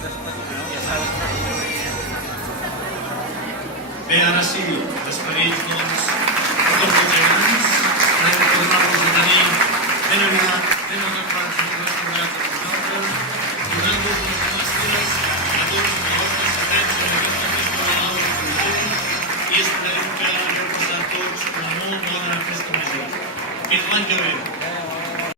Bé, ara sí, despedits, doncs, a tots els gegants. Hem de tornar-los a tenir ben aviat, ben adequats i restaurats amb nosaltres, donant-vos les gràcies a tots els vostres assistents en aquesta festa de l'Alt Urgell i esperem que hagueu passat tots una molt bona festa major. Fins l'any que ve.